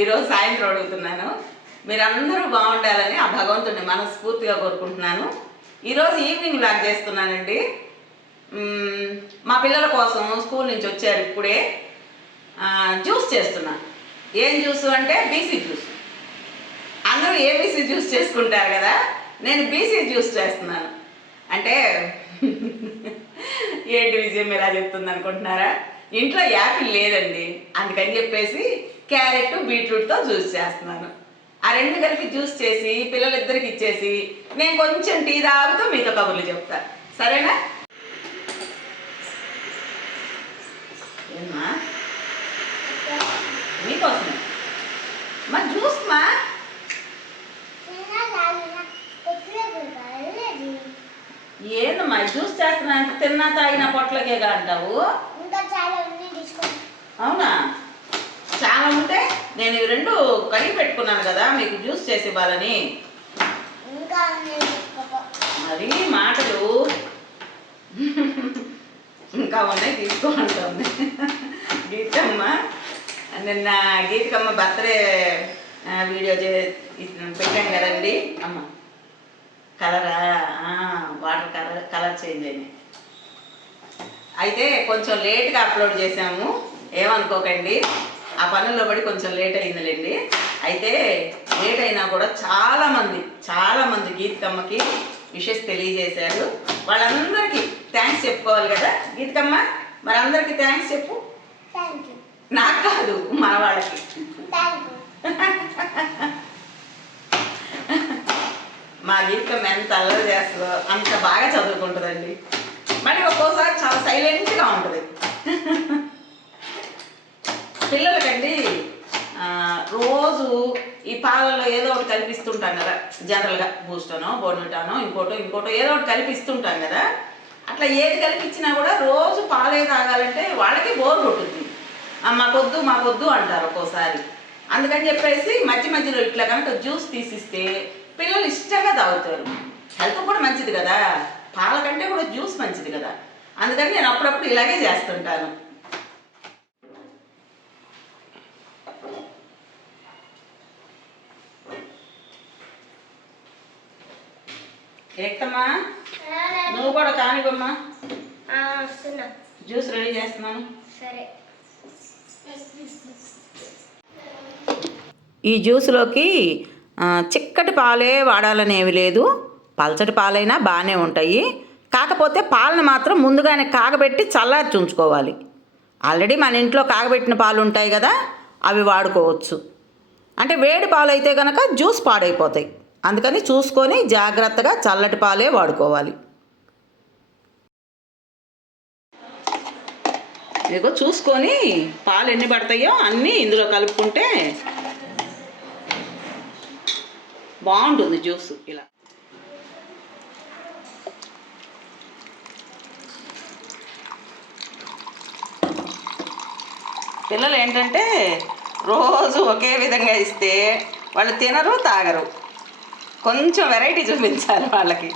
ఈరోజు సాయంత్రం అడుగుతున్నాను. మీరందరూ బాగుండాలని ఆ భగవంతుడిని మనస్ఫూర్తిగా కోరుకుంటున్నాను. ఈరోజు ఈవినింగ్ లాగ్ చేస్తున్నానండి. మా పిల్లల కోసం స్కూల్ నుంచి వచ్చారు ఇప్పుడే. జ్యూస్ చేస్తున్నా. ఏం జ్యూస్ అంటే బీసీ జ్యూస్. అందరూ ఏబీసీ జ్యూస్ చేసుకుంటారు కదా? నేను బీసీ జ్యూస్ చేస్తున్నాను. అంటే ఏంటి విజయం ఎలా చెప్తుంది అనుకుంటున్నారా? ఇంట్లో యాపిల్ లేదండి. అందుకని చెప్పేసి క్యారెట్ బీట్రూట్తో జ్యూస్ చేస్తున్నాను. ఆ రెండు కలిపి జ్యూస్ చేసి పిల్లలిద్దరికి ఇచ్చేసి నేను కొంచెం టీ తాగుతూ మీతో కబుర్లు చెప్తా. సరేనా? ఏమ్మా? మీకోసమే? మా జ్యూస్ మా? ఏందమ్మా జ్యూస్ చేస్తున్నా తిన్నా తాగిన పొట్లకేగా అంటావు? అవునా? చాలా ఉంటే నేను ఇవి రెండు కడిగి పెట్టుకున్నాను కదా మీకు జ్యూస్ చేసి ఇవ్వాలని. మరి మాటలు. ఇంకా ఉన్నాయి తీసుకోమంటుంది గీతమ్మ నిన్న గీతకమ్మ బర్త్డే వీడియో చే పెట్టాం కదండి. అమ్మ కలరా? వాటర్ కలర్ కలర్ చేంజ్ అయినాయి. అయితే కొంచెం లేట్గా అప్లోడ్ చేసాము ఏమనుకోకండి ఆ పనుల్లో పడి కొంచెం లేట్ అయిందిలేండి అయితే లేట్ అయినా కూడా చాలామంది చాలామంది గీతకమ్మకి విషెస్ తెలియజేశారు. వాళ్ళందరికీ థ్యాంక్స్ చెప్పుకోవాలి కదా గీతకమ్మ మరి అందరికీ థ్యాంక్స్ చెప్పు. నాకు కాదు మన వాళ్ళకి. మా గీతం ఎంత అల్లరి చేస్తుందో అంత బాగా చదువుకుంటుందండి. మరి ఒక్కోసారి చాలా సైలెంట్గా ఉంటుంది. పిల్లలకండి రోజు ఈ పాలల్లో ఏదో ఒకటి కల్పిస్తుంటాం కదా జనరల్గా బూస్టనో బోర్నిటానో ఇంకోటో ఇంకోటో ఏదో ఒకటి కల్పిస్తుంటాం కదా అట్లా ఏది కల్పించినా కూడా రోజు పాలే తాగాలంటే వాళ్ళకి బోర్ కొట్టుద్ది. మాకొద్దు మాకొద్దు అంటారు ఒక్కోసారి. అందుకని చెప్పేసి మధ్య మధ్యలో ఇట్లా కనుక జ్యూస్ తీసిస్తే పిల్లలు ఇష్టంగా తాగుతారు. హెల్త్ కూడా మంచిది కదా. పాల కంటే కూడా జ్యూస్ మంచిది కదా. అందుకని నేను అప్పుడప్పుడు ఇలాగే చేస్తుంటాను. ఏకమ్మా నువ్వు కూడా కానివ్వమ్మా. వస్తున్నా. జ్యూస్ రెడీ చేస్తున్నాను. సరే. ఈ జ్యూస్లోకి చిక్కటి పాలే వాడాలనేవి లేదు. పల్చటి పాలైనా బాగానే ఉంటాయి. కాకపోతే పాలను మాత్రం ముందుగానే కాగబెట్టి చల్లార్చి ఉంచుకోవాలి ఆల్రెడీ మన ఇంట్లో కాగబెట్టిన పాలు ఉంటాయి కదా అవి వాడుకోవచ్చు. అంటే వేడి పాలు అయితే కనుక జ్యూస్ పాడైపోతాయి. అందుకని చూసుకొని జాగ్రత్తగా చల్లటి పాలే వాడుకోవాలి. ఇదిగో చూసుకొని పాలు ఎన్ని పడతాయో అన్నీ ఇందులో కలుపుకుంటే బాగుంటుంది జ్యూస్ ఇలా. పిల్లలు ఏంటంటే రోజు ఒకే విధంగా ఇస్తే వాళ్ళు తినరు తాగరు. కొంచెం వెరైటీ చూపించాలి వాళ్ళకి.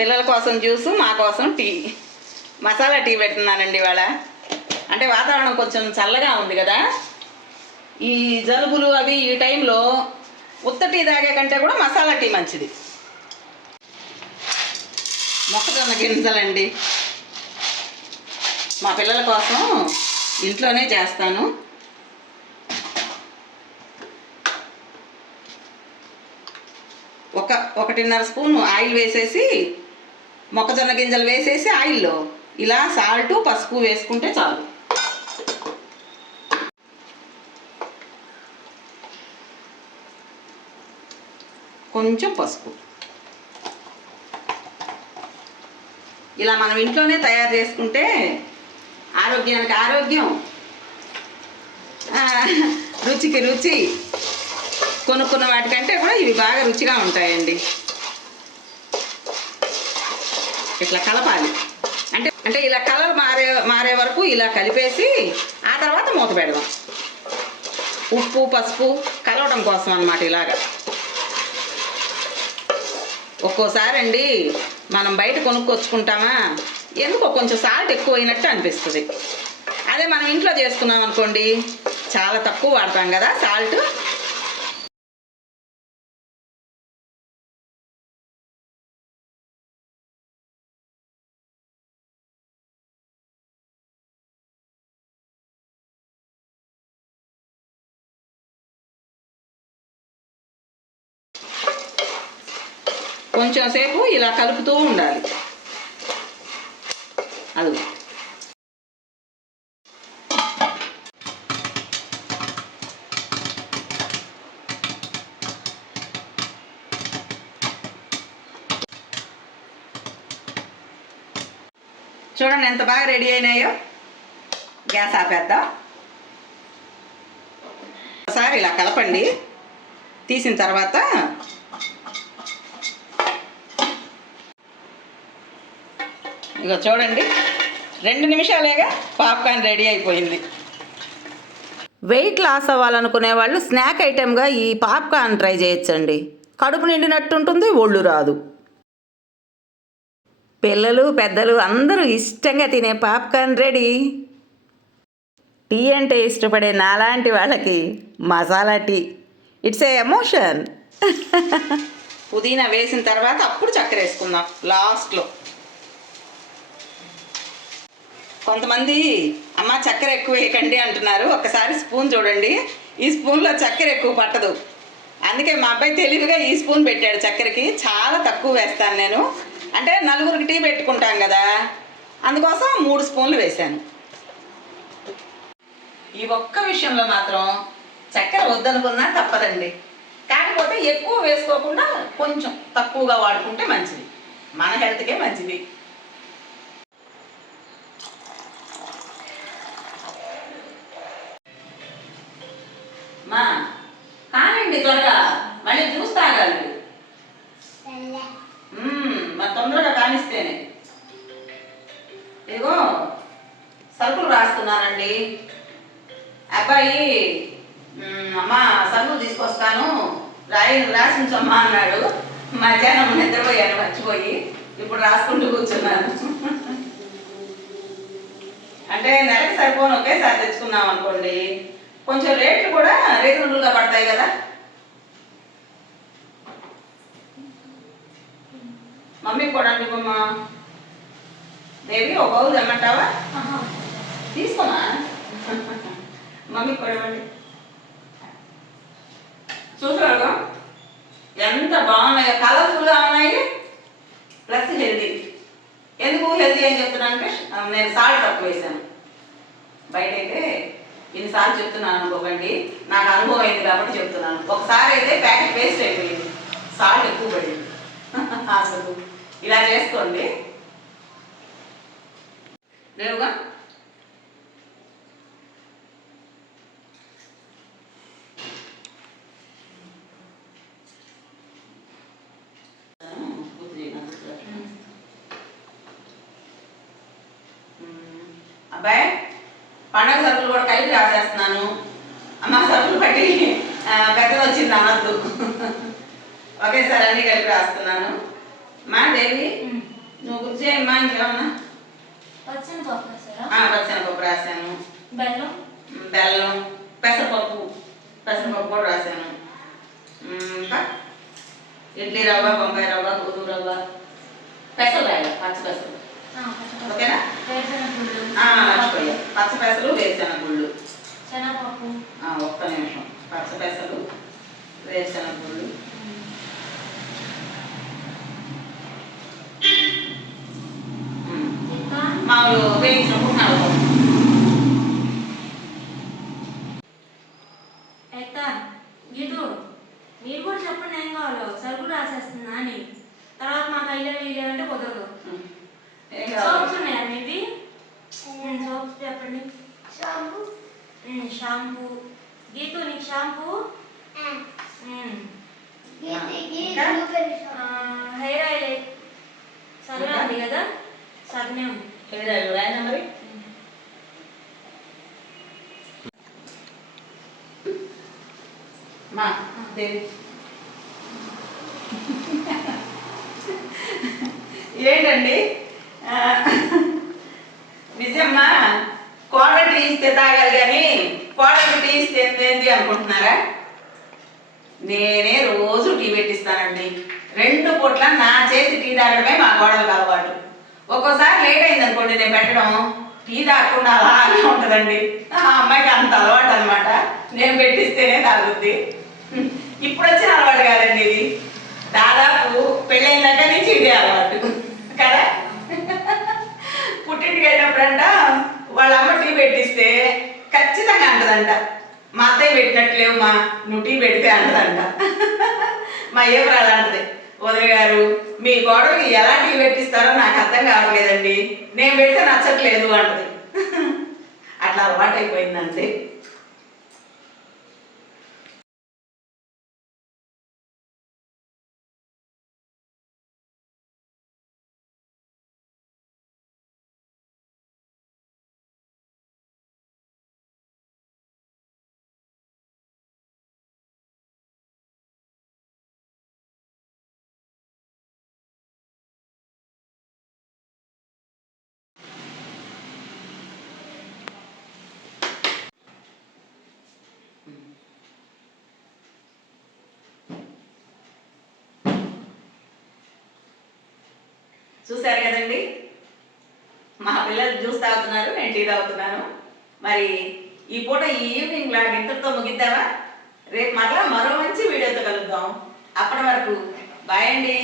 పిల్లల కోసం జ్యూస్ మా కోసం టీ. మసాలా టీ పెడుతున్నానండి ఇవాళ. అంటే వాతావరణం కొంచెం చల్లగా ఉంది కదా. ఈ జలుబులు అవి ఈ టైంలో ఉత్త టీ తాగే కంటే కూడా మసాలా టీ మంచిది. మొక్కజొన్న గింజలండి. మా పిల్లల కోసం ఇంట్లోనే చేస్తాను. ఒక ఒకటిన్నర స్పూన్ ఆయిల్ వేసేసి మొక్కజొన్న గింజలు వేసేసి ఆయిల్లో ఇలా సాల్ట్ పసుపు వేసుకుంటే చాలు. కొంచెం పసుపు. ఇలా మనం ఇంట్లోనే తయారు చేసుకుంటే ఆరోగ్యానికి ఆరోగ్యం. రుచికి రుచి. కొనుక్కున్న వాటికంటే కూడా ఇవి బాగా రుచిగా ఉంటాయండి. ఇట్లా కలపాలి. అంటే అంటే ఇలా కలర్ మారే మారే వరకు ఇలా కలిపేసి ఆ తర్వాత మూత పెడదాం. ఉప్పు పసుపు కలవడం కోసం అన్నమాట ఇలాగా. ఒక్కోసారి అండి మనం బయట కొనుక్కొచ్చుకుంటామా? ఎందుకో కొంచెం సాల్ట్ ఎక్కువ అయినట్టు అనిపిస్తుంది. అదే మనం ఇంట్లో చేసుకున్నాం అనుకోండి చాలా తక్కువ వాడతాం కదా సాల్ట్. కొంచెం సేపు ఇలా కలుపుతూ ఉండాలి. అది చూడండి ఎంత బాగా రెడీ అయినాయో. గ్యాస్ ఆపేద్దాం? ఒకసారి ఇలా కలపండి. తీసిన తర్వాత ఇగో చూడండి. రెండు నిమిషాలేగా పాప్కార్న్ రెడీ అయిపోయింది. వెయిట్ లాస్ అవ్వాలనుకునే వాళ్ళు స్నాక్ ఐటెంగా ఈ పాప్కార్న్ ట్రై చేయొచ్చండి. కడుపు నిండినట్టు ఉంటుంది ఒళ్ళు రాదు. పిల్లలు పెద్దలు అందరూ ఇష్టంగా తినే పాప్కార్న్ రెడీ. టీ అంటే ఇష్టపడే నాలాంటి వాళ్ళకి masala tea. It's a emotion. పుదీనా వేసిన తర్వాత అప్పుడు చక్కెర వేసుకుందాం లాస్ట్లో. కొంతమంది అమ్మ చక్కెర ఎక్కువ వేయకండి అంటున్నారు. ఒక్కసారి స్పూన్ చూడండి. ఈ స్పూన్లో చక్కెర ఎక్కువ పట్టదు. అందుకే మా అబ్బాయి తెలివిగా ఈ స్పూన్ పెట్టాడు చక్కెరకి. చాలా తక్కువ వేస్తాను నేను. అంటే నలుగురికి టీ పెట్టుకుంటాం కదా. అందుకోసం మూడు స్పూన్లు వేశాను. ఈ ఒక్క విషయంలో మాత్రం చక్కెర వద్దనుకున్నా తప్పదండి. కాకపోతే ఎక్కువ వేసుకోకుండా కొంచెం తక్కువగా వాడుకుంటే మంచిది. మన హెల్త్కే మంచిది. సరుకులు రాస్తున్నానండి. అబ్బాయి అమ్మ సరుకులు తీసుకొస్తాను. రాయి రాసించమ్మా అన్నాడు. మధ్యాహ్నం నిద్రపోయాను మర్చిపోయి ఇప్పుడు రాసుకుంటూ కూర్చున్నాను. అంటే నెలకి సరిపోను ఒకేసారి తెచ్చుకున్నాం అనుకోండి. కొంచెం రేట్లు కూడా రీజనబుల్గా పడతాయి కదా. మమ్మీకి కూడా ఇవ్వమ్మా దేవి ఒక బౌల్ తెమ్మంటావా? తీసుకోమా మమ్మీకి కూడా ఇవ్వండి చూసారు ఎంత బాగున్నాయో. కలర్ఫుల్గా ఉన్నాయి. Plus healthy. ఎందుకు హెల్దీ అని చెప్తున్నాను అంటే నేను సాల్ట్ తక్కువ వేసాను. బయట అయితే ఇన్నిసార్లు చెప్తున్నాను అనుకోకండి. నాకు అనుభవం అయింది కాబట్టి చెప్తున్నాను. ఒకసారి అయితే ప్యాకెట్ వేస్ట్ అయిపోయింది. సాల్ట్ ఎక్కువ పడింది. అసలు ఇలా చేసుకోండి. లేవుగా అబ్బాయి పండగ సరుకులు కూడా కలిపి రాసేస్తున్నాను. అమ్మ సరుకులు బట్టి ఆ, పెద్దది వచ్చింది అనద్దు ఒకేసారి అన్ని కలిపి రాస్తున్నాను. మా దేవి నువ్వు గుర్తు చేయమ్మా ఇంకేమన్నా? పచ్చనపప్పు రాశాను బెల్లం? బెల్లం పెసరపప్పు పెసరపప్పు కూడా రాశాను ఇంకా ఇడ్లీ రవ్వ బొంబాయి రవ్వ గోధుమ రవ్వ పెసలు రాయాలి పచ్చ పెసలు ఓకేనా? మర్చిపోయా. పచ్చ పెసలు వేరుశెనగ గుళ్ళు ఒక్క నిమిషం. పచ్చ పెసలు వేరుశెనగ గుళ్ళు వాళ్ళు ఉపయోగించినప్పుడు చెప్పండి ఏం కావాలో. సరుకులు రాసేస్తున్నా తర్వాత మాకు అయ్యే వీలేవంటే కుదరదు. Soaps shampoo. షాంపూ. నీకు షాంపూ? Hair oil. సర్వే ఉంది కదా? సగ్నే. ఉంది మరి మా దేవి ఏంటండి నిజమ్మా కోడలు టీ ఇస్తే తాగాలి కానీ కోడలు టీ ఇస్తే ఏంది అనుకుంటున్నారా? నేనే రోజు టీ పెట్టిస్తానండి. రెండు పూట్ల నా చేతి టీ తాగడమే మా కోడలకు అలవాటు ఒక్కోసారి లేట్ అయింది అనుకోండి నేను పెట్టడం టీ తాగకుండా అలాగే ఉంటుందండి. ఆ అమ్మాయికి అంత అలవాటు అనమాట నేను పెట్టిస్తేనే తాగుద్ది. ఇప్పుడు వచ్చిన అలవాటు కాదండి ఇది. దాదాపు పెళ్ళైన దగ్గర నుంచి ఇదే అలవాటు. కదా? పుట్టింటికి వెళ్ళినప్పుడంట వాళ్ళ అమ్మ టీ పెట్టిస్తే ఖచ్చితంగా అంటదంట. మా అత్తయ్య పెట్టినట్లేవు మా నువ్వు టీ పెడితే అంటదంట. మా ఏమరా అలాంటిది వదిలి గారు మీ గోడకి ఎలాంటివి పెట్టిస్తారో నాకు అర్థం కావట్లేదండి. నేను పెడితే నచ్చట్లేదు అంటది. అట్లా అలవాటైపోయిందండి. చూశారు కదండి? మా పిల్లలు జ్యూస్ తాగుతున్నారు నేను టీ తాగుతున్నాను. మరి ఈ పూట ఈ ఈవినింగ్ లాగా ఇంతటితో ముగిద్దామా? రేపు మరలా మరో మంచి వీడియోతో కలుద్దాం. అప్పటి వరకు బాయ్ అండి.